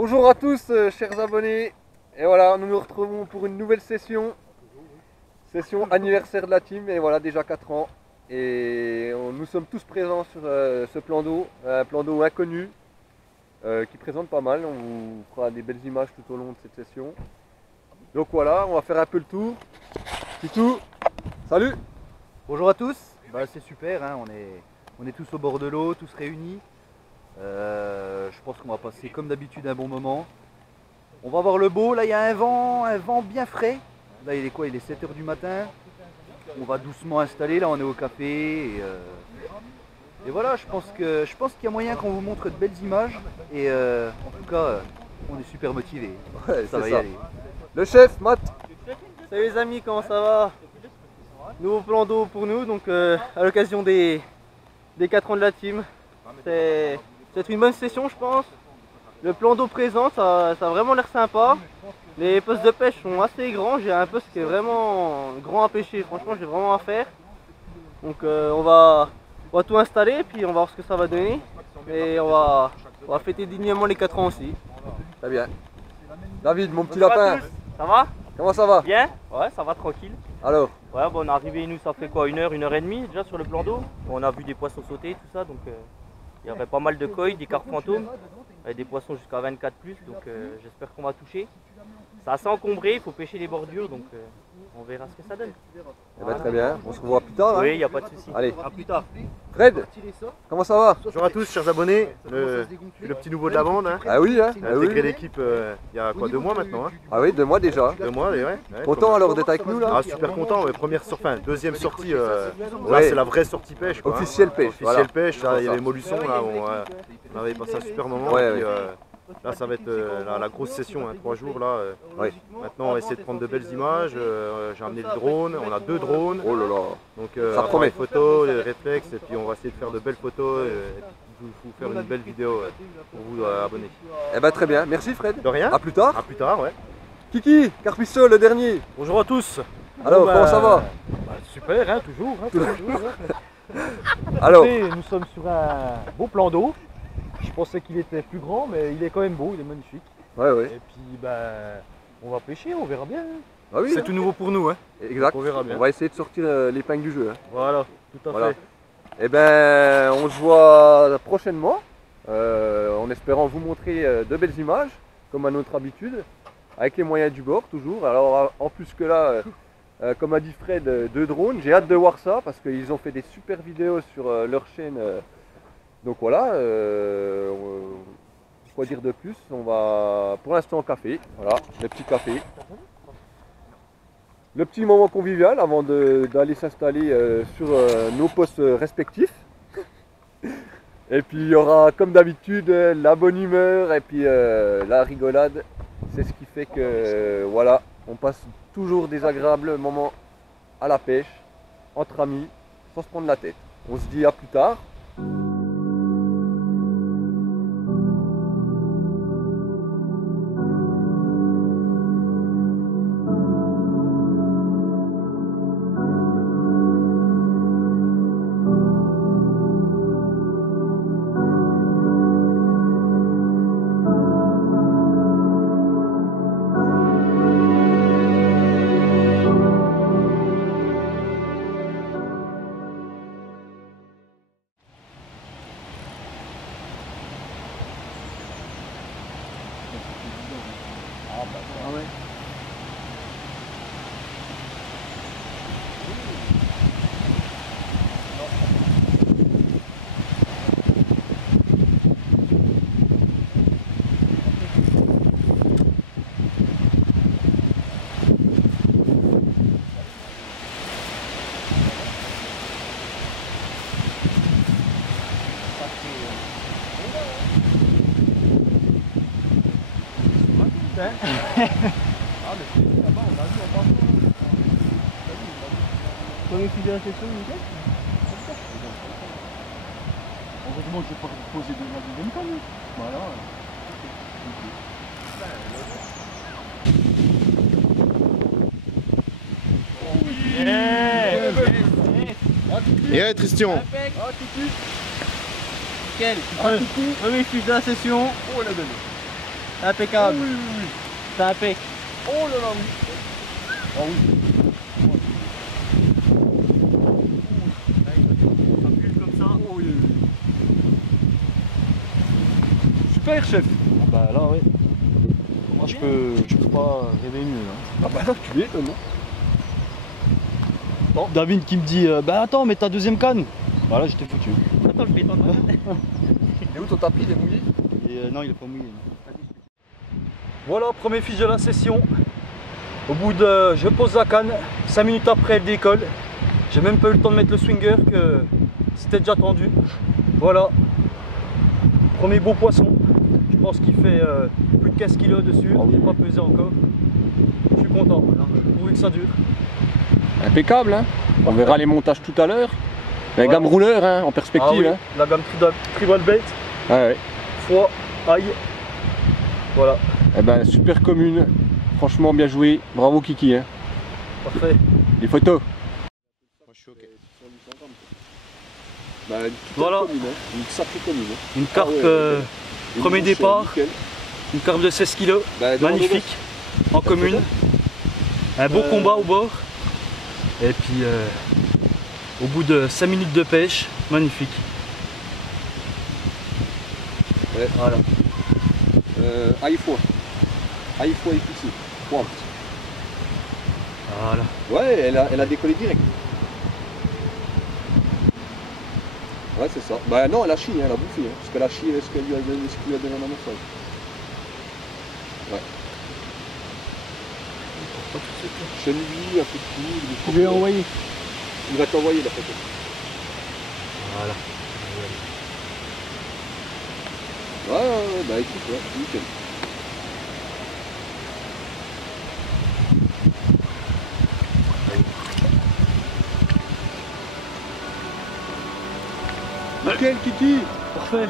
Bonjour à tous chers abonnés, et voilà, nous nous retrouvons pour une nouvelle session anniversaire de la team, et voilà, déjà 4 ans, et nous sommes tous présents sur ce plan d'eau, un plan d'eau inconnu, qui présente pas mal. On vous fera des belles images tout au long de cette session. Donc voilà, on va faire un peu le tour. Titou, salut. Bonjour à tous, c'est super, hein, on est tous au bord de l'eau, tous réunis. Je pense qu'on va passer comme d'habitude un bon moment. On va voir le beau, là il y a un vent bien frais. Là il est quoi? Il est 7 h du matin. On va doucement installer, là on est au café. Et voilà, je pense qu'il y a moyen qu'on vous montre de belles images. Et en tout cas, on est super motivés. Ouais, ça va y aller. Le chef, Matt. Salut les amis, comment ça va? Nouveau plan d'eau pour nous, donc à l'occasion des 4 ans de la team. C'est une bonne session je pense. Le plan d'eau présent, ça a vraiment l'air sympa. Les postes de pêche sont assez grands, j'ai un poste qui est vraiment grand à pêcher, franchement j'ai vraiment à faire. Donc on va tout installer, puis on va voir ce que ça va donner. Et on va fêter dignement les 4 ans aussi. Très bien. David, mon petit lapin. Ça va? Comment ça va? Bien? Ouais, ça va tranquille. Alors? Ouais, on est arrivé, nous, ça fait quoi, 1 heure et demie déjà sur le plan d'eau. On a vu des poissons sauter, tout ça, donc il y avait pas mal de koi, des carpes fantômes, avec des poissons jusqu'à 24 plus, donc j'espère qu'on va toucher. C'est assez encombré, il faut pêcher les bordures, donc on verra ce que ça donne. Eh ben, très bien, on se revoit plus tard. Hein. Oui, il n'y a pas de souci. Allez, à plus tard. Fred, comment ça va? Bonjour à tous chers abonnés, le petit nouveau de la bande. Hein. Ah oui, hein. On a intégré l'équipe il y a quoi, 2 mois maintenant hein. Ah oui, 2 mois déjà. 2 mois, ouais. Content alors d'être avec nous là? Ah super content, ouais. Deuxième sortie, là c'est la vraie sortie pêche quoi. Officielle pêche. Officielle voilà. pêche, là il y a les mollussons, là on avait passé un super moment. Ouais, et puis, là ça va être la grosse session, hein, 3 jours là. Oui. Maintenant on va essayer de prendre de belles images, j'ai amené le drone, on a 2 drones. Oh là là. Donc ça promet. les photos, les réflexes, et puis on va essayer de faire de belles photos, et vous faire une belle vidéo pour vous abonner. Eh ben très bien, merci Fred. De rien. A plus tard. A plus tard, ouais. Kiki, Carpisso, le dernier. Bonjour à tous. Alors, comment ça va? Super, hein, toujours. Alors, écoutez, nous sommes sur un beau plan d'eau. Je pensais qu'il était plus grand, mais il est quand même beau, il est magnifique. ouais. Et puis, on va pêcher, on verra bien. Ah oui, C'est hein. tout nouveau pour nous, hein. Exact. On verra bien. On va essayer de sortir l'épingle du jeu. Hein. Voilà, tout à Voilà. fait. Eh ben, on se voit prochainement, en espérant vous montrer de belles images, comme à notre habitude, avec les moyens du bord toujours. Alors en plus que là, comme a dit Fred, 2 drones, j'ai hâte de voir ça parce qu'ils ont fait des super vidéos sur leur chaîne. Donc voilà, quoi dire de plus? On va pour l'instant au café, voilà, le petit café. Le petit moment convivial avant d'aller s'installer sur nos postes respectifs. Et puis il y aura comme d'habitude la bonne humeur et puis la rigolade. C'est ce qui fait que voilà, on passe toujours des agréables moments à la pêche, entre amis, sans se prendre la tête. On se dit à plus tard. Comme il fait la session, nickel. Heureusement que je n'ai pas posé de la deuxième canne. Voilà. Et ouais, Christian. Nickel. Premier fiche de la session. Oh la donne. Impeccable. Oui, oui, oui. C'est impec. Oh là là, oui. Oh oui. Ça pue comme ça. Oh, oui, oui. Super, chef. Ah bah là, oui. Moi, je peux pas rêver mieux. Là. Ah bah là, tu es, non? David qui me dit bah attends, mais ta deuxième canne. Bah là, j'étais foutu. Attends, le béton de ma tête. Et où ton tapis, il est mouillé? Et non, il est pas mouillé. Voilà, premier fiche de la session. Au bout de. Je pose la canne, 5 minutes après elle décolle. J'ai même pas eu le temps de mettre le swinger que c'était déjà tendu. Voilà. Premier beau poisson. Je pense qu'il fait plus de 15 kg dessus. Ah oui, il n'est pas pesé encore. Je suis content, pourvu que ça dure. Impeccable, hein. On verra les montages tout à l'heure. La gamme rouleur, hein, en perspective. Ah oui, Hein. la gamme tribal bait, Ah ouais. foie, ail. Voilà, Eh ben, super commune. Franchement, bien joué. Bravo, Kiki. Hein. parfait. Les photos. Moi je suis ok. Bah, Voilà. commune, hein. Une sacrée commune. Hein. Une carpe, Ah ouais, Une premier bouche, départ. nickel. une carpe de 16 kg, Bah, demande magnifique, en commune. Un beau combat au bord. Et puis, au bout de 5 minutes de pêche, magnifique. Ouais. Voilà. Aïe-fois. Aïe-fois épicé. Pointe. Voilà. Ouais, elle a décollé direct. Ouais, c'est ça. Bah non, elle a chié, hein, elle a bouffé. Hein, parce qu'elle a chié ce qu'elle lui a donné en amassage. Ouais. Chenille, un peu de tout. Je vais envoyer. Il va t'envoyer la photo. Voilà. Ouais, bah écoute, ouais, nickel. Nickel, Kiki. Parfait.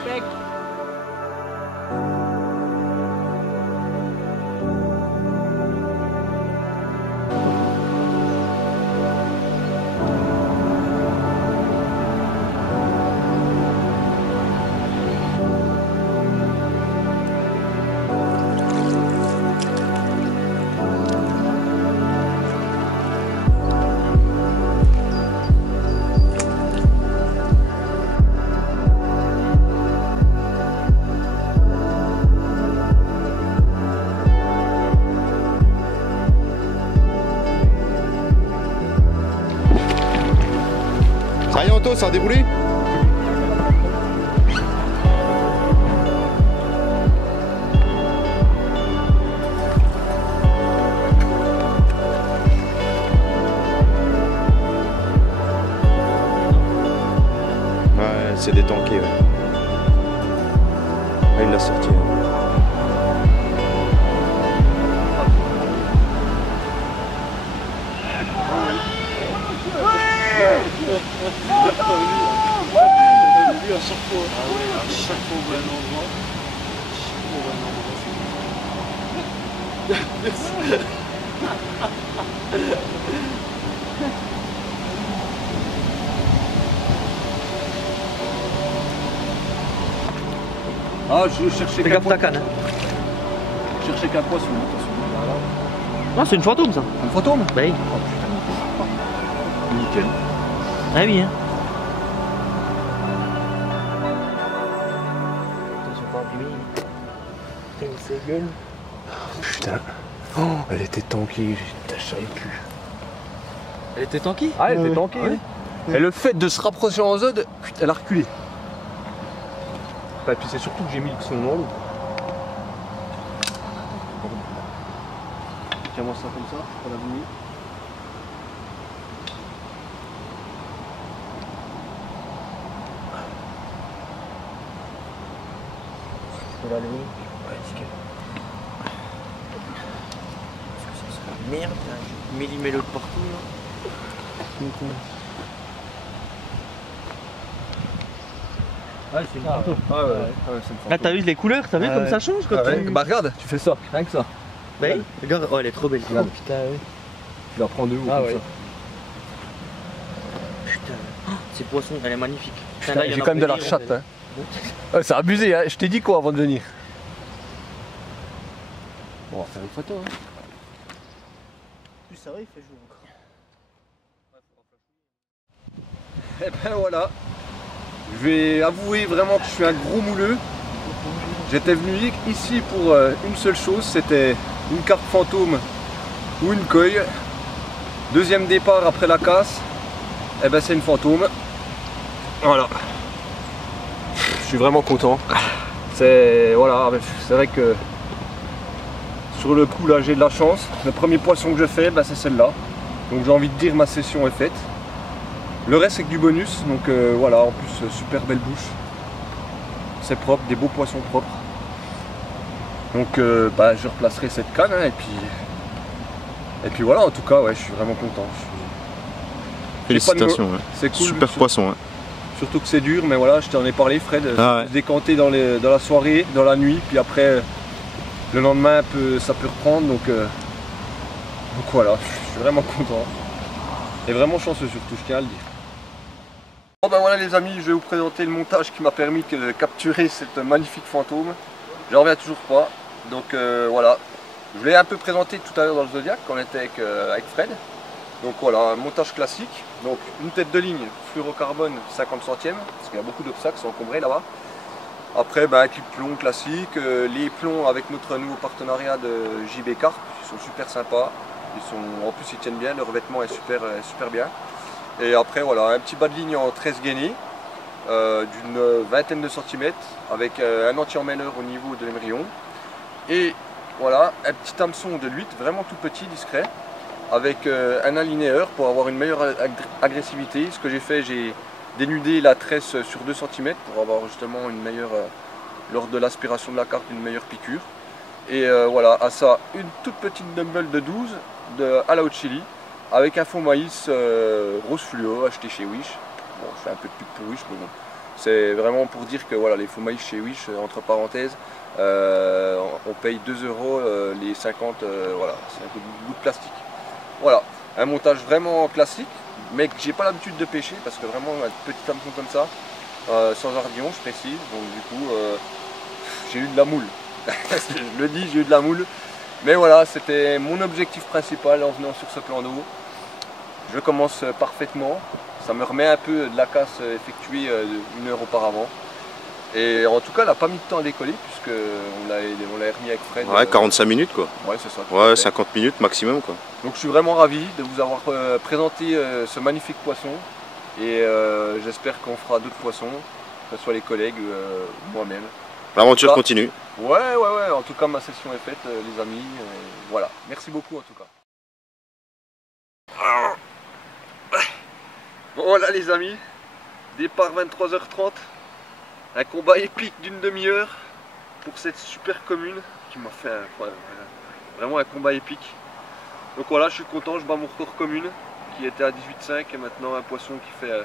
Ça y est Anto, ça a déroulé? Ouais, c'est détanké, ouais. Ah, il l'a sorti. Ah, je cherchais Fais qu'un gaffe ta canne. Je cherchais qu'un poisson, attention. Non, c'est une fantôme ça. Un fantôme? Bah oui. Nickel. Ah oui, hein. Attention, pas abîmer. Putain, c'est gueule. Putain. Oh, elle était tankée, je savais plus. Elle était tanky. Ah, elle était tankée. ouais. Et le fait de se rapprocher en zone, putain, elle a reculé. Et puis c'est surtout que j'ai mis le son dans l'eau. Tiens-moi ça comme ça, pour la bouillie. Je peux l'allumer. Ouais, nickel. Merde, j'ai millimé l'autre partout là. Ah, c'est une photo. Ah ouais, ça me fait. Là, t'as vu les couleurs, t'as vu Ah comme ouais. ça change quand tu... Bah regarde, tu fais ça, rien que ça. Bah oui, regarde, oh elle est trop belle. Regarde. Putain, oui. Tu la prends de haut Ah comme ouais. ça. Putain, oh, ces poissons, elle est magnifique. Putain, Putain, là, il y en j'ai a quand même de la plusieurs, chatte. Hein. Ouais, c'est abusé, hein. Je t'ai dit quoi avant de venir? On va faire une photo. Hein. Plus ça va, il fait jour encore. Et ben voilà. Je vais avouer vraiment que je suis un gros mouleux. J'étais venu ici pour une seule chose, c'était une carte fantôme ou une coille. Deuxième départ après la casse, et ben c'est une fantôme. Voilà. Je suis vraiment content. C'est voilà, c'est vrai que sur le coup là j'ai de la chance. Le premier poisson que je fais, ben, c'est celle-là. Donc j'ai envie de dire ma session est faite. Le reste c'est que du bonus, donc voilà, en plus super belle bouche. C'est propre, des beaux poissons propres. Donc bah, je replacerai cette canne hein, et puis voilà, en tout cas ouais, je suis vraiment content. Félicitations, ouais. C'est cool. Super poisson. Ouais. Surtout que c'est dur, mais voilà, je t'en ai parlé Fred, Ah ouais. décanté dans la soirée, dans la nuit, puis après le lendemain ça peut reprendre, donc voilà, je suis vraiment content. Et vraiment chanceux surtout, je tiens à le dire. Bon ben voilà les amis, je vais vous présenter le montage qui m'a permis de capturer cette magnifique fantôme. J'en reviens toujours pas, donc voilà. Je l'ai un peu présenté tout à l'heure dans le Zodiac quand on était avec Fred. Donc voilà, un montage classique. Donc une tête de ligne fluorocarbone 50 centièmes, parce qu'il y a beaucoup d'obstacles, sont encombrés là-bas. Après ben, un clip plomb classique, les plombs avec notre nouveau partenariat de JB Carp, ils sont super sympas. En plus ils tiennent bien, le revêtement est super bien. Et après voilà, un petit bas de ligne en 13 gainés d'une vingtaine de centimètres avec un anti-emmêleur au niveau de l'émerillon. Et voilà, un petit hameçon de 8, vraiment tout petit, discret, avec un alinéeur pour avoir une meilleure agressivité. Ce que j'ai fait, j'ai dénudé la tresse sur 2 cm pour avoir justement une meilleure, lors de l'aspiration de la carte, une meilleure piqûre. Et voilà, à ça, une toute petite dumbbell de 12 de All Out Chili avec un fond maïs rose fluo acheté chez Wish. Bon, je fais un peu de pub pour Wish, mais bon. C'est vraiment pour dire que voilà, les faux maïs chez Wish, entre parenthèses, on paye 2 € les 50, voilà, c'est un bout de plastique. Voilà, un montage vraiment classique, mais que j'ai pas l'habitude de pêcher parce que vraiment un petit hameçon comme ça, sans ardillon, je précise, donc du coup j'ai eu de la moule. Je le dis, j'ai eu de la moule. Mais voilà, c'était mon objectif principal en venant sur ce plan d'eau. Je commence parfaitement. Ça me remet un peu de la casse effectuée une heure auparavant. Et en tout cas, elle n'a pas mis de temps à décoller puisqu'on l'a remis avec Fred. Ouais, 45 minutes quoi. Ouais, c'est ça. Ouais, 50 minutes maximum quoi. Donc je suis vraiment ravi de vous avoir présenté ce magnifique poisson. Et j'espère qu'on fera d'autres poissons, que ce soit les collègues ou moi-même. L'aventure continue. Ouais, en tout cas ma session est faite les amis, voilà, merci beaucoup en tout cas. Bon voilà les amis, départ 23h30, un combat épique d'une demi-heure pour cette super commune qui m'a fait vraiment un combat épique. Donc voilà, je suis content, je bats mon record commune qui était à 18,5 et maintenant un poisson qui fait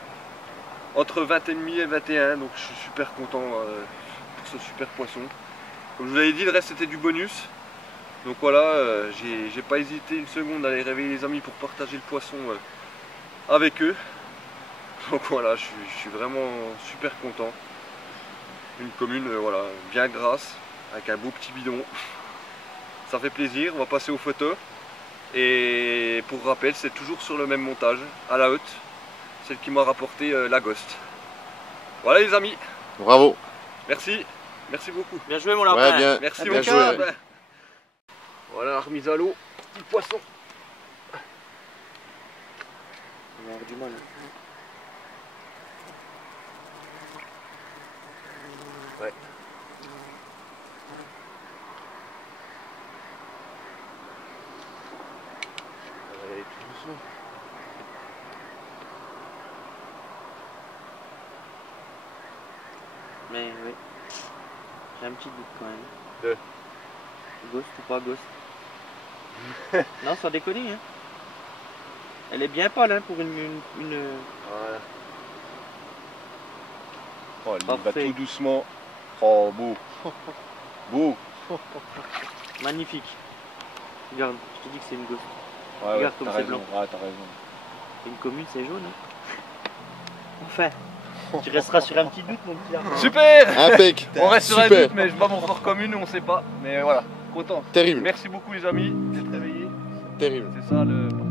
entre 20,5 et 21, donc je suis super content pour ce super poisson. Comme je vous l'avais dit, le reste c'était du bonus. Donc voilà, j'ai pas hésité une seconde à aller réveiller les amis pour partager le poisson avec eux. Donc voilà, je suis vraiment super content. Une commune voilà, bien grasse, avec un beau petit bidon. Ça fait plaisir, on va passer aux photos. Et pour rappel, c'est toujours sur le même montage, à la haute, celle qui m'a rapporté la Ghost. Voilà les amis. Bravo. Merci. Merci beaucoup. Bien joué mon lapin. Ouais, bien. Merci Bien beaucoup. joué. Voilà la remise à l'eau. Petit poisson. On va avoir du mal. Ouais. On va y aller tout doucement. Mais oui. J'ai un petit doute quand même. De Ghost ou pas ghost? Non, sans déconner. Hein. Elle est bien pâle hein, pour une... Voilà. Oh, il va Parfait. tout doucement. Oh, beau. Beau. Magnifique. Regarde, je te dis que c'est une ghost. Ouais, Regarde comme t'as c'est raison. blanc. Ouais, t'as raison. Une commune, c'est jaune. Hein. Enfin, tu resteras sur un petit doute, mon petit lapin. Super. Impec. On reste sur un Super. doute, mais je bats mon record commune, on sait pas. Mais voilà. Content. Terrible. Merci beaucoup les amis d'être réveillés. Terrible. C'est ça le partage.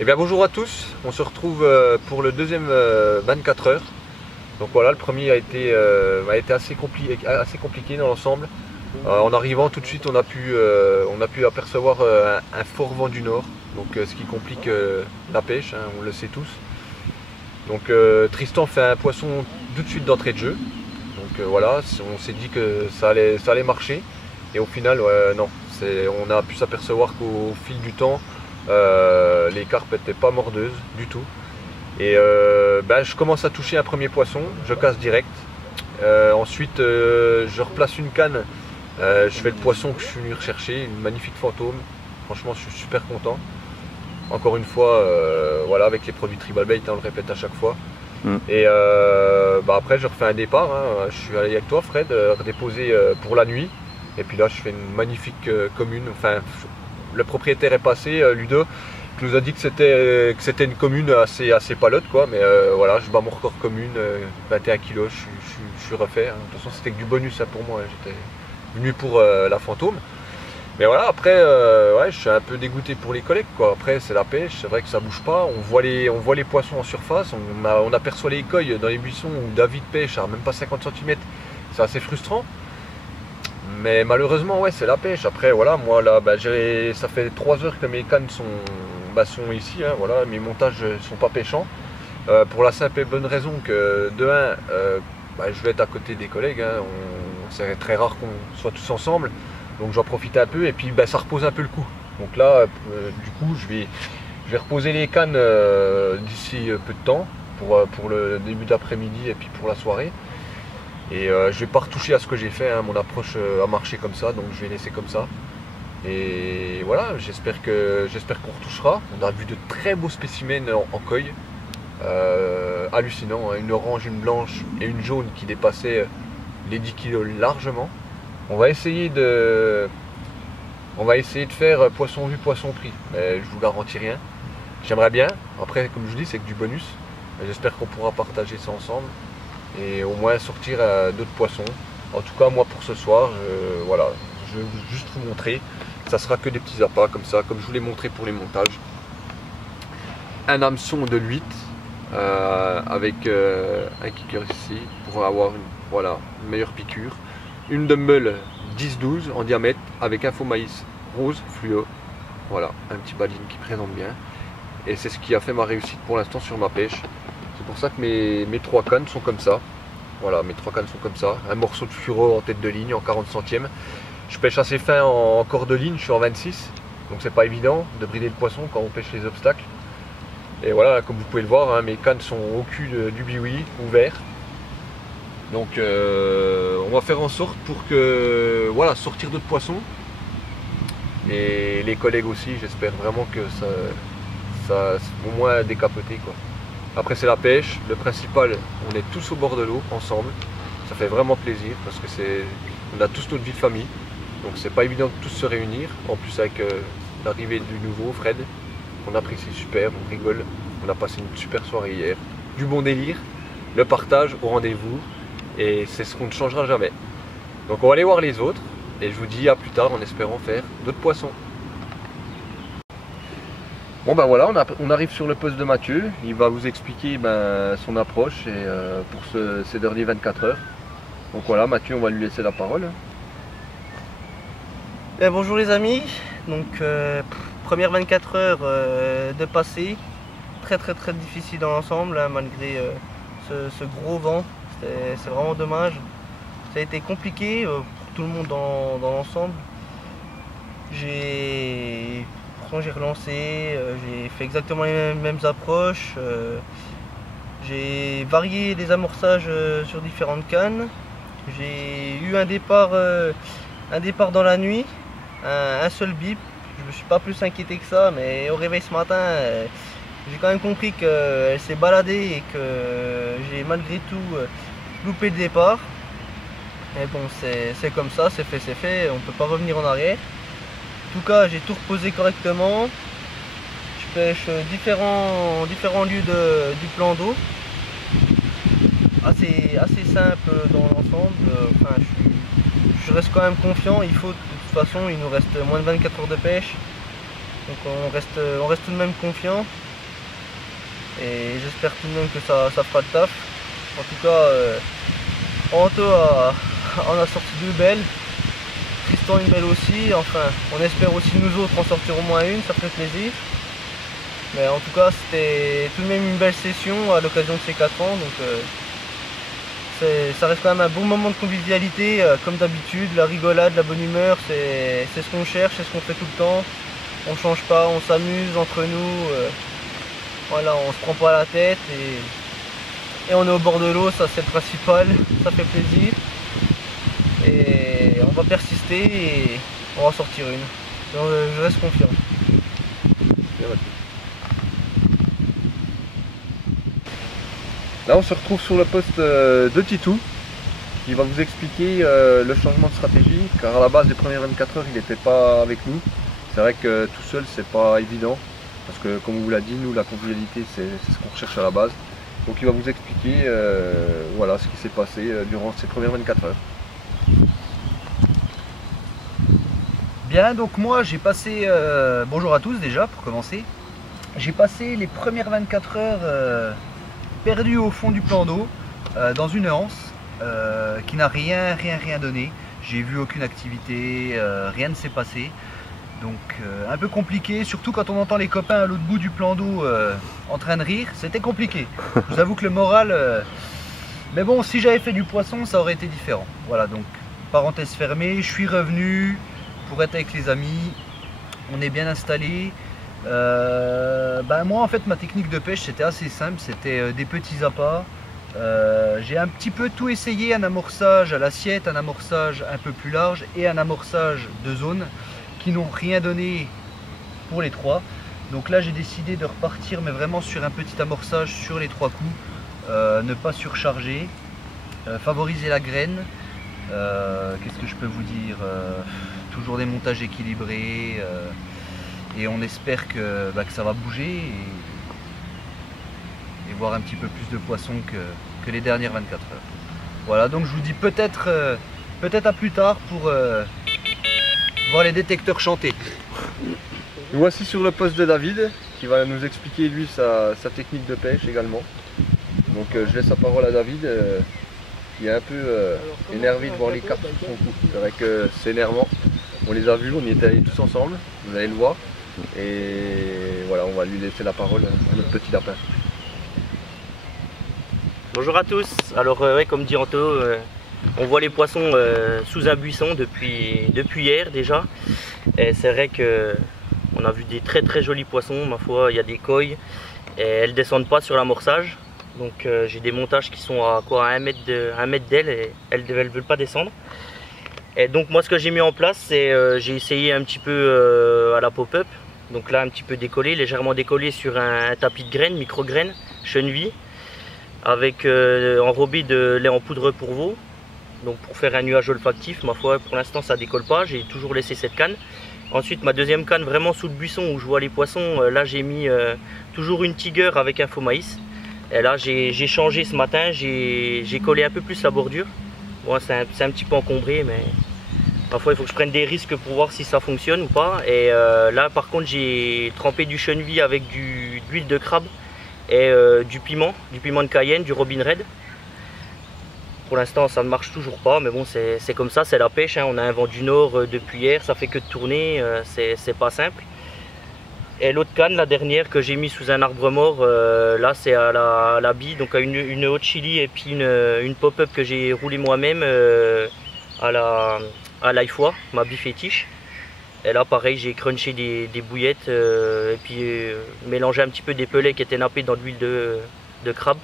Eh bien bonjour à tous, on se retrouve pour le deuxième 24 heures. Donc voilà, le premier a été assez compliqué dans l'ensemble. En arrivant tout de suite on a pu apercevoir un fort vent du nord, donc ce qui complique la pêche, hein, on le sait tous. Donc Tristan fait un poisson tout de suite d'entrée de jeu. Donc voilà, on s'est dit que ça allait marcher. Et au final, non, on a pu s'apercevoir qu'au fil du temps, les carpes n'étaient pas mordeuses du tout. Et je commence à toucher un premier poisson, je casse direct. Ensuite, je replace une canne, je fais le poisson que je suis venu rechercher, une magnifique fantôme. Franchement, je suis super content. Encore une fois, voilà, avec les produits Tribal Bait, on le répète à chaque fois. Et après, je refais un départ. Hein. Je suis allé avec toi, Fred, redéposer pour la nuit. Et puis là, je fais une magnifique commune. Enfin, le propriétaire est passé, Ludo, qui nous a dit que c'était une commune assez palote, quoi. Mais voilà, je bats mon record commune, 21 kg, je suis refait. Hein. De toute façon, c'était que du bonus ça, pour moi. J'étais venu pour la fantôme. Mais voilà, après, ouais, je suis un peu dégoûté pour les collègues, quoi. Après, c'est la pêche, c'est vrai que ça bouge pas. On voit les poissons en surface, on aperçoit les écueils dans les buissons où David pêche à même pas 50 cm. C'est assez frustrant. Mais malheureusement, ouais, c'est la pêche. Après, voilà, moi là, ça fait 3 heures que mes cannes sont ici. Hein, voilà, mes montages sont pas pêchants. Pour la simple et bonne raison que, de un, je vais être à côté des collègues. Hein, c'est très rare qu'on soit tous ensemble. Donc j'en profite un peu et puis ça repose un peu le coup. Donc là, du coup, je vais reposer les cannes d'ici peu de temps pour le début d'après-midi et puis pour la soirée. Et je vais pas retoucher à ce que j'ai fait, hein. Mon approche a marché comme ça, donc je vais laisser comme ça. Et voilà, j'espère qu'on retouchera. On a vu de très beaux spécimens en coille, hallucinant, hein. Une orange, une blanche et une jaune qui dépassaient les 10 kg largement. On va essayer de faire poisson vu, poisson pris, mais je vous garantis rien. J'aimerais bien, après comme je vous dis, c'est que du bonus. J'espère qu'on pourra partager ça ensemble et au moins sortir d'autres poissons. En tout cas, moi pour ce soir, voilà, je vais juste vous montrer. Ça sera que des petits appâts comme ça, comme je vous l'ai montré pour les montages. Un hameçon de 8 avec un kicker ici pour avoir une meilleure piqûre. Une dumbbell 10-12 en diamètre avec un faux maïs rose fluo. Voilà, un petit baline qui présente bien. Et c'est ce qui a fait ma réussite pour l'instant sur ma pêche. C'est pour ça que mes 3 cannes sont comme ça. Voilà, mes 3 cannes sont comme ça. Un morceau de fluoro en tête de ligne en 40 centièmes. Je pêche assez fin en corps de ligne, je suis en 26. Donc c'est pas évident de brider le poisson quand on pêche les obstacles. Et voilà, comme vous pouvez le voir, hein, mes cannes sont au cul du biwi, ouvert. Donc on va faire en sorte pour que, voilà, sortir d'autres poissons. et les collègues aussi, j'espère vraiment que ça au moins décapoté quoi. Après c'est la pêche, le principal, on est tous au bord de l'eau ensemble, ça fait vraiment plaisir parce que on a tous notre vie de famille, donc c'est pas évident de tous se réunir, en plus avec l'arrivée du nouveau Fred, on apprécie super, on rigole, on a passé une super soirée hier, du bon délire, le partage au rendez-vous et c'est ce qu'on ne changera jamais. Donc on va aller voir les autres et je vous dis à plus tard en espérant faire d'autres poissons. Bon ben voilà, on arrive sur le poste de Mathieu, il va vous expliquer son approche et, pour ces derniers 24 heures. Donc voilà, Mathieu, on va lui laisser la parole. Bonjour les amis, donc première 24 heures de passé, très difficile dans l'ensemble hein, malgré ce gros vent, c'est vraiment dommage. Ça a été compliqué pour tout le monde dans l'ensemble. J'ai relancé, j'ai fait exactement les mêmes approches, j'ai varié les amorçages sur différentes cannes. J'ai eu un départ dans la nuit, un seul bip. Je me suis pas plus inquiété que ça, mais au réveil ce matin, j'ai quand même compris qu'elle s'est baladée et que j'ai malgré tout loupé le départ. Mais bon, c'est comme ça, c'est fait, on peut pas revenir en arrière. En tout cas, j'ai tout reposé correctement. Je pêche différents lieux du plan d'eau. Assez simple dans l'ensemble. Enfin, je reste quand même confiant. Il faut, de toute façon, il nous reste moins de 24 heures de pêche. Donc on reste tout de même confiant. Et j'espère tout de même que ça fera le taf. En tout cas, Anto en a sorti deux belles. Tristan une belle aussi, enfin on espère aussi nous autres en sortir au moins une, ça ferait plaisir. Mais en tout cas c'était tout de même une belle session à l'occasion de ces 4 ans, donc ça reste quand même un bon moment de convivialité, comme d'habitude, la rigolade, la bonne humeur, c'est ce qu'on cherche, c'est ce qu'on fait tout le temps. On change pas, on s'amuse entre nous, voilà, on se prend pas la tête et on est au bord de l'eau, ça c'est le principal, ça fait plaisir. Et on va persister et on va sortir une. Je reste confiant. Là on se retrouve sur le poste de Titou qui va vous expliquer le changement de stratégie, car à la base des premières 24 heures il n'était pas avec nous. C'est vrai que tout seul c'est pas évident parce que comme on vous l'a dit, nous la convivialité c'est ce qu'on recherche à la base. Donc il va vous expliquer voilà, ce qui s'est passé durant ces premières 24 heures. Bien, donc moi j'ai passé, bonjour à tous déjà pour commencer, j'ai passé les premières 24 heures perdu au fond du plan d'eau, dans une anse qui n'a rien donné. J'ai vu aucune activité, rien ne s'est passé. Donc un peu compliqué, surtout quand on entend les copains à l'autre bout du plan d'eau en train de rire, c'était compliqué. Je vous avoue que le moral... Mais bon, si j'avais fait du poisson, ça aurait été différent. Voilà, donc parenthèse fermée, je suis revenu pour être avec les amis. On est bien installé. Moi en fait ma technique de pêche c'était assez simple, c'était des petits appâts. J'ai un petit peu tout essayé, un amorçage à l'assiette, un amorçage un peu plus large et un amorçage de zone qui n'ont rien donné pour les trois. Donc là j'ai décidé de repartir mais vraiment sur un petit amorçage sur les 3 coups, ne pas surcharger, favoriser la graine. Qu'est-ce que je peux vous dire, toujours des montages équilibrés. Et on espère que ça va bouger et voir un petit peu plus de poissons que les dernières 24 heures. Voilà, donc je vous dis peut-être à plus tard pour voir les détecteurs chanter. Nous voici sur le poste de David qui va nous expliquer lui sa technique de pêche également. Donc je laisse la parole à David qui est un peu énervé de voir les cartes sur son coup. C'est vrai que c'est énervant. On les a vus, on y était allés tous ensemble, vous allez le voir. Et voilà, on va lui laisser la parole à notre petit lapin. Bonjour à tous. Alors ouais, comme dit Anto, on voit les poissons sous un buisson depuis hier déjà. Et c'est vrai que on a vu des très jolis poissons, ma foi. Il y a des coilles et elles descendent pas sur l'amorçage. Donc j'ai des montages qui sont à quoi, à 1 mètre d'elle et elles ne veulent pas descendre. Et donc moi ce que j'ai mis en place, c'est j'ai essayé un petit peu à la pop-up. Donc là un petit peu décollé, légèrement décollé sur un tapis de graines, micro-graines, cheneville, avec enrobé de lait en poudre pour veau. Donc pour faire un nuage olfactif, ma foi pour l'instant ça décolle pas, j'ai toujours laissé cette canne. Ensuite ma deuxième canne vraiment sous le buisson où je vois les poissons, là j'ai mis toujours une Tiger avec un faux maïs. Et là j'ai changé ce matin, j'ai collé un peu plus la bordure. Bon, c'est un petit peu encombré mais ma foi il faut que je prenne des risques pour voir si ça fonctionne ou pas. Et là par contre j'ai trempé du cheneville avec de l'huile de crabe et du piment de Cayenne, du Robin Red. Pour l'instant ça ne marche toujours pas, mais bon c'est comme ça, c'est la pêche, hein. On a un vent du nord depuis hier, ça fait que de tourner, c'est pas simple. Et l'autre canne, la dernière que j'ai mis sous un arbre mort, là c'est à la bille, donc à une hot chili et puis une pop-up que j'ai roulé moi-même à l'ail-foie, ma bille fétiche. Et là pareil j'ai crunché des bouillettes et puis mélangé un petit peu des pelets qui étaient nappés dans de l'huile de crabe.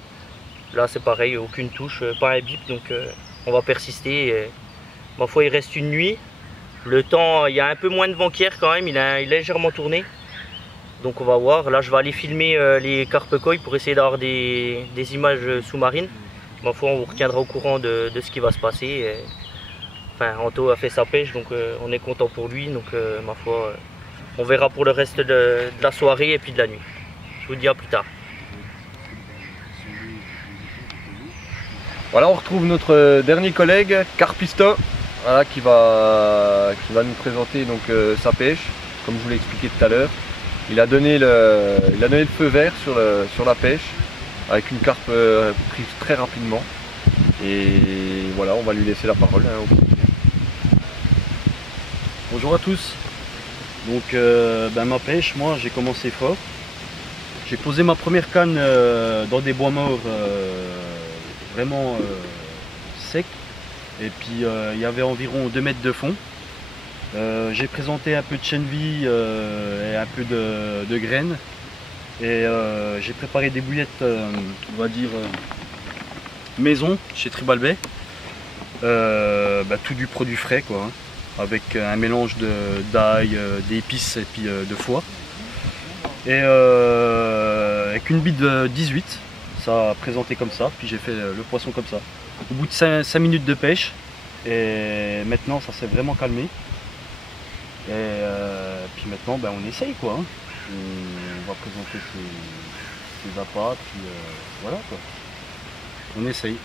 Là c'est pareil, aucune touche, pas un bip, donc on va persister. Et, ma foi il reste une nuit. Le temps, il y a un peu moins de vent qu'hier quand même, il a légèrement tourné. Donc on va voir, là je vais aller filmer les carpe koi pour essayer d'avoir des images sous-marines. Ma foi on vous retiendra au courant de ce qui va se passer. Et, enfin Anto a fait sa pêche donc on est content pour lui. Donc ma foi on verra pour le reste de la soirée et puis de la nuit. Je vous dis à plus tard. Voilà, on retrouve notre dernier collègue, Carpistin, voilà, qui va nous présenter donc, sa pêche, comme je vous l'ai expliqué tout à l'heure. Il a donné le feu vert sur la pêche, avec une carpe prise très rapidement. Et voilà, on va lui laisser la parole. Hein, Bonjour à tous. Donc ma pêche, moi j'ai commencé fort. J'ai posé ma première canne dans des bois morts vraiment secs. Et puis il y avait environ 2 mètres de fond. J'ai présenté un peu de cheneville et un peu de graines. Et j'ai préparé des bouillettes, on va dire, maison chez Tribal Bay. Tout du produit frais quoi, hein, avec un mélange d'ail, d'épices et puis de foie. Et avec une bite de 18, ça a présenté comme ça, puis j'ai fait le poisson comme ça. Au bout de 5 minutes de pêche, et maintenant ça s'est vraiment calmé. Et puis maintenant on essaye quoi, hein. On va présenter ses appâts, puis voilà quoi. On essaye.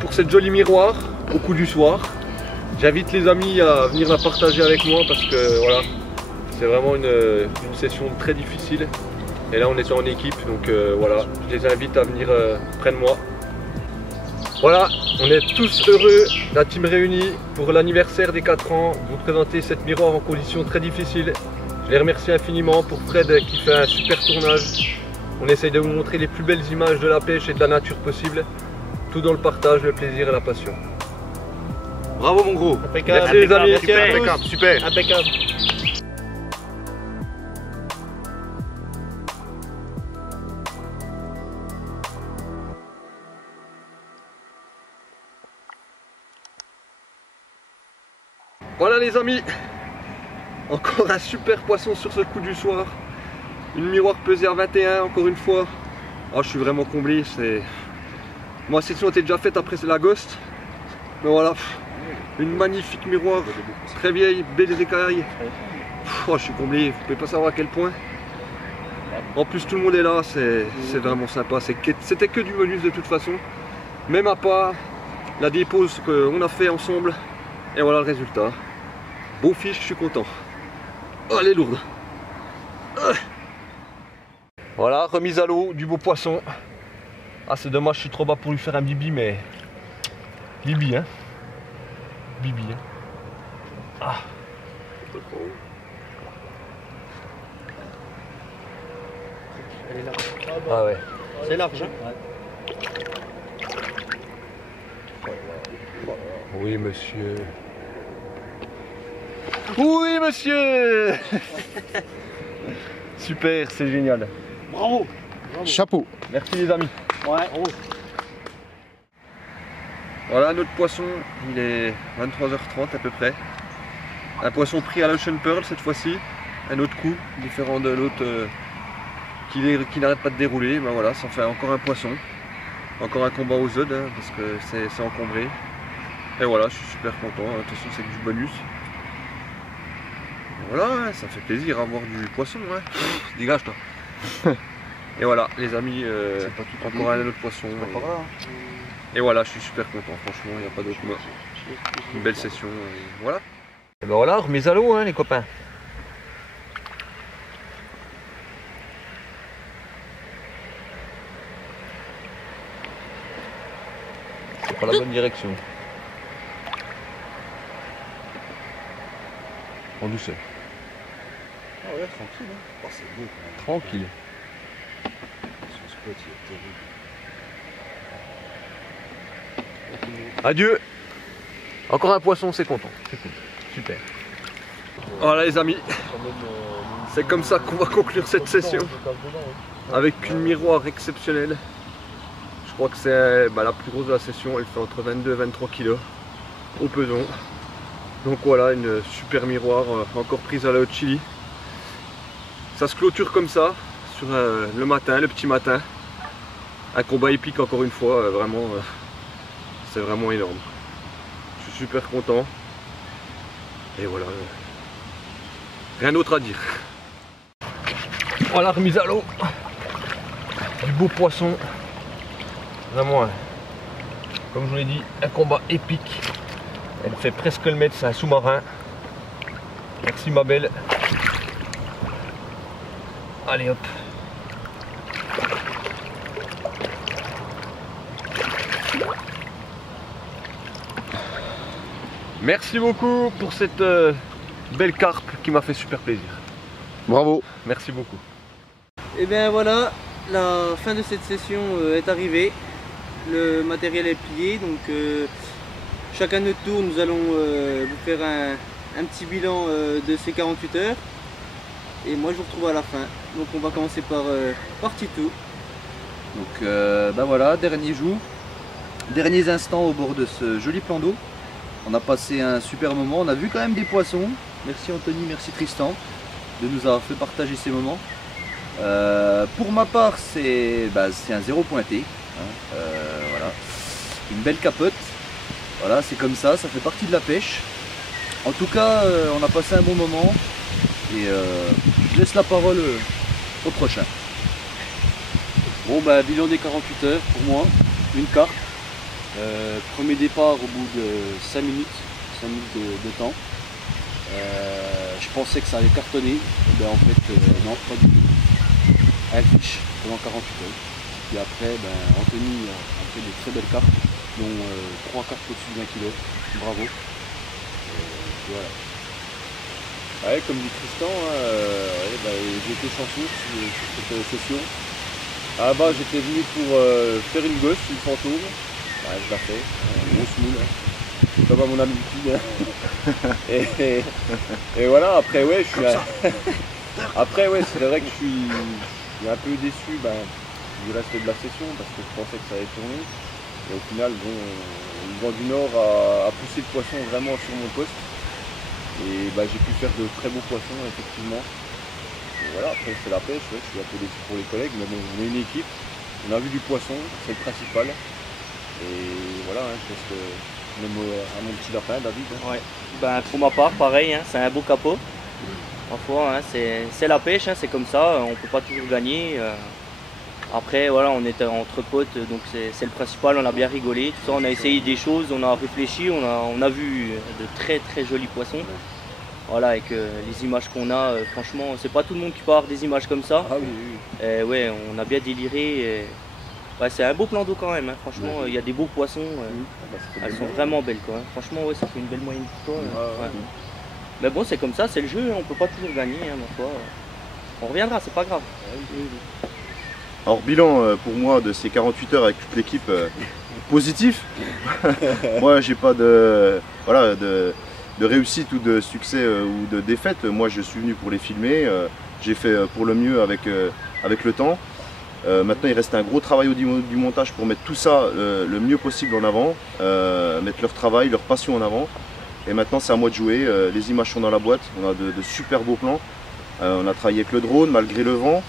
pour cette jolie miroir au coup du soir. J'invite les amis à venir la partager avec moi parce que voilà, c'est vraiment une session très difficile. Et là on était en équipe, donc voilà, je les invite à venir près de moi. Voilà, on est tous heureux, la team réunie pour l'anniversaire des 4 ans, de vous présenter cette miroir en conditions très difficiles. Je les remercie infiniment pour Fred qui fait un super tournage. On essaye de vous montrer les plus belles images de la pêche et de la nature possible, tout dans le partage, le plaisir et la passion. Bravo mon gros. Impeccable. Merci les amis. Merci à tous. Impeccable, super. Impeccable. Voilà les amis, encore un super poisson sur ce coup du soir. Une miroir pesée à 21 encore une fois. Oh, je suis vraiment comblé. Ma section était déjà faite après la Ghost. Mais voilà, une magnifique miroir, très vieille, belle écaille. Oh, je suis comblé, vous pouvez pas savoir à quel point. En plus tout le monde est là, c'est vraiment sympa. C'était que du bonus de toute façon. Même à part la dépose qu'on a fait ensemble. Et voilà le résultat. Beau fiche, je suis content. Oh, elle est lourde. Voilà, remise à l'eau, du beau poisson. Ah, c'est dommage, je suis trop bas pour lui faire un bibi, mais... Bibi, hein. Bibi, hein. Ah. Elle est large. Ah ouais. C'est large, hein? Oui, monsieur. Oui, monsieur. Super, c'est génial. Bravo! Chapeau. Merci les amis. Ouais. Voilà notre poisson, il est 23h30 à peu près. Un poisson pris à l'Ocean Pearl cette fois-ci. Un autre coup, différent de l'autre qui n'arrête pas de dérouler. Ben voilà, ça fait encore un poisson. Encore un combat aux œufs hein, parce que c'est encombré. Et voilà, je suis super content. De toute façon, c'est que du bonus. Et voilà, ça fait plaisir à voir du poisson. Hein. Dégage toi. Et voilà, les amis, encore un autre poisson. Et voilà, je suis super content. Franchement, il n'y a pas d'autre mot. Une belle session. Et voilà. Et ben voilà, remise à l'eau, hein, les copains. C'est pas la bonne direction. En douceur. Ah ouais, tranquille. Hein. Oh, c'est beau quand même. Tranquille. Son spot, il est terrible. Adieu. Encore un poisson, c'est content. C'est cool. Super. Voilà les amis. C'est comme ça qu'on va conclure cette session. Avec une miroir exceptionnelle. Je crois que c'est la plus grosse de la session. Elle fait entre 22 et 23 kg au peson. Donc voilà, une super miroir encore prise à la Hot Chili. Ça se clôture comme ça, sur le matin, le petit matin. Un combat épique encore une fois, vraiment, c'est vraiment énorme. Je suis super content. Et voilà, rien d'autre à dire. Voilà, remise à l'eau. Du beau poisson. Vraiment, comme je vous l'ai dit, un combat épique. Elle fait presque le mètre, c'est un sous-marin. Merci ma belle. Allez hop. Merci beaucoup pour cette belle carpe qui m'a fait super plaisir. Bravo. Merci beaucoup. Et bien voilà, la fin de cette session est arrivée. Le matériel est plié, donc chacun notre tour, nous allons vous faire un petit bilan de ces 48 heures. Et moi je vous retrouve à la fin. Donc on va commencer par Titou. Donc ben voilà, dernier jour, derniers instants au bord de ce joli plan d'eau. On a passé un super moment, on a vu quand même des poissons. Merci Anthony, merci Tristan de nous avoir fait partager ces moments. Pour ma part, c'est un zéro pointé. Hein. Voilà. Une belle capote. Voilà, c'est comme ça fait partie de la pêche. En tout cas, on a passé un bon moment. Et je laisse la parole au prochain. Bon bah bilan des 48 heures pour moi, une carpe. Premier départ au bout de 5 minutes de temps. Je pensais que ça allait cartonner, et bien en fait non, pas du tout. Un fiche pendant 48 heures. Puis après, Anthony a fait des très belles cartes, dont 3 cartes au-dessus de 20 kg. Bravo. Voilà. Ouais, comme dit Tristan, j'ai été chanceux sur cette session. À la base, j'étais venu pour faire une gosse, une fantôme. Je l'ai fait, grosse moule, comme à mon habitude. et voilà, après, ouais, après, ouais, c'est vrai que je suis un peu déçu du reste de la session parce que je pensais que ça allait tourner. Et au final, bon, le vent du Nord a poussé le poisson vraiment sur mon poste. Et j'ai pu faire de très beaux poissons, effectivement. Et voilà, après c'est la pêche, ouais, je suis un peu déçu pour les collègues, mais bon, on est une équipe, on a vu du poisson, c'est le principal. Et voilà, je laisse le mot à mon petit lapin, David. Ouais. Pour ma part, pareil, c'est un beau capot. Parfois, c'est la pêche, c'est comme ça, on ne peut pas toujours gagner. Après, voilà, on était entre potes, donc c'est le principal, on a bien rigolé, tout ça, on a essayé des choses, on a réfléchi, on a vu de très très jolis poissons. Voilà, avec les images qu'on a, franchement, c'est pas tout le monde qui peut avoir des images comme ça. Ah oui. Et ouais, on a bien déliré. C'est un beau plan d'eau quand même, franchement, il y a des beaux poissons, elles sont vraiment belles quoi. Franchement, ouais, ça fait une belle moyenne pour toi. Ouais. Mais bon, c'est comme ça, c'est le jeu, on peut pas toujours gagner, ma foi. On reviendra, c'est pas grave. Alors bilan pour moi de ces 48 heures avec toute l'équipe positif. Moi j'ai pas de réussite ou de succès ou de défaite. Moi je suis venu pour les filmer. J'ai fait pour le mieux avec le temps. Maintenant il reste un gros travail du montage pour mettre tout ça le mieux possible en avant, mettre leur travail, leur passion en avant. Et maintenant c'est à moi de jouer. Les images sont dans la boîte, on a de super beaux plans. On a travaillé avec le drone malgré le vent.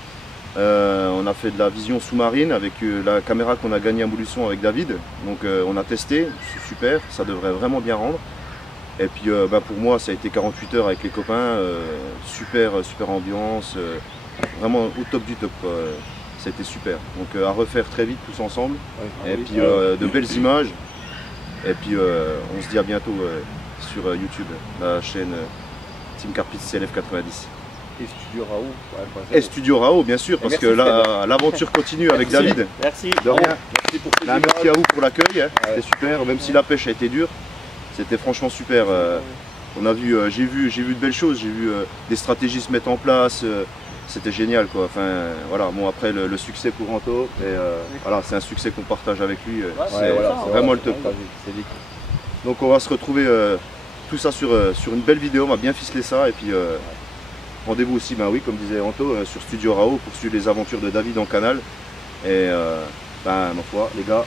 On a fait de la vision sous-marine avec la caméra qu'on a gagnée à Montluçon avec David. Donc on a testé, c'est super, ça devrait vraiment bien rendre. Et puis pour moi ça a été 48 heures avec les copains, super ambiance, vraiment au top du top quoi. Ça a été super. Donc à refaire très vite tous ensemble. Et puis de belles images. Et puis on se dit à bientôt sur YouTube, la chaîne Team Carpis CLF 90. Et Studio Rao. Et Studio Rao, bien sûr, parce que l'aventure continue avec David. Merci. De rien. Merci pour ces Merci à vous pour l'accueil. C'était super, même si la pêche a été dure. C'était franchement super. On a vu, j'ai vu de belles choses. J'ai vu des stratégies se mettre en place. C'était génial, quoi. Enfin, voilà. Bon, après le succès pour Anto, voilà, c'est un succès qu'on partage avec lui. C'est vraiment le top. Donc on va se retrouver tout ça sur une belle vidéo. On va bien ficeler ça et puis. Rendez-vous aussi, comme disait Anto, sur Studio Rao pour suivre les aventures de David en canal. Et ma foi, les gars,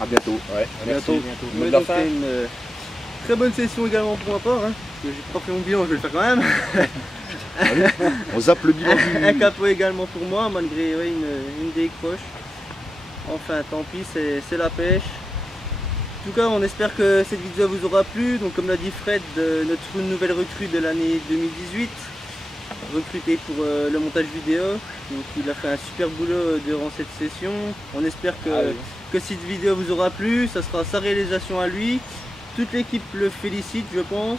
à bientôt. À bientôt. C'était une très bonne session également pour ma part. Parce que j'ai pas fait mon bilan, je vais le faire quand même. On zappe le bilan. Un capot également pour moi, malgré une décroche. Enfin, tant pis, c'est la pêche. En tout cas, on espère que cette vidéo vous aura plu. Donc, comme l'a dit Fred, notre nouvelle recrue de l'année 2018. Recruté pour le montage vidéo, donc il a fait un super boulot durant cette session. On espère que cette vidéo vous aura plu, ça sera sa réalisation à lui. Toute l'équipe le félicite, je pense.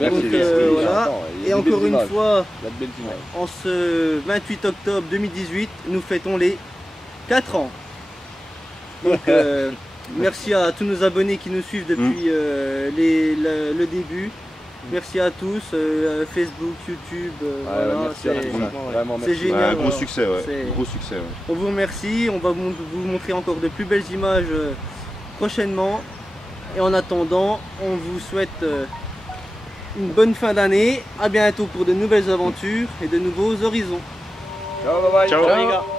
Donc, voilà. Et encore une fois, en ce 28 octobre 2018, nous fêtons les 4 ans. Donc merci à tous nos abonnés qui nous suivent depuis le début. Merci à tous, Facebook, YouTube, c'est génial. Un gros succès, On vous remercie, on va vous montrer encore de plus belles images prochainement. Et en attendant, on vous souhaite une bonne fin d'année. À bientôt pour de nouvelles aventures et de nouveaux horizons. Ciao, bye bye. Ciao les gars.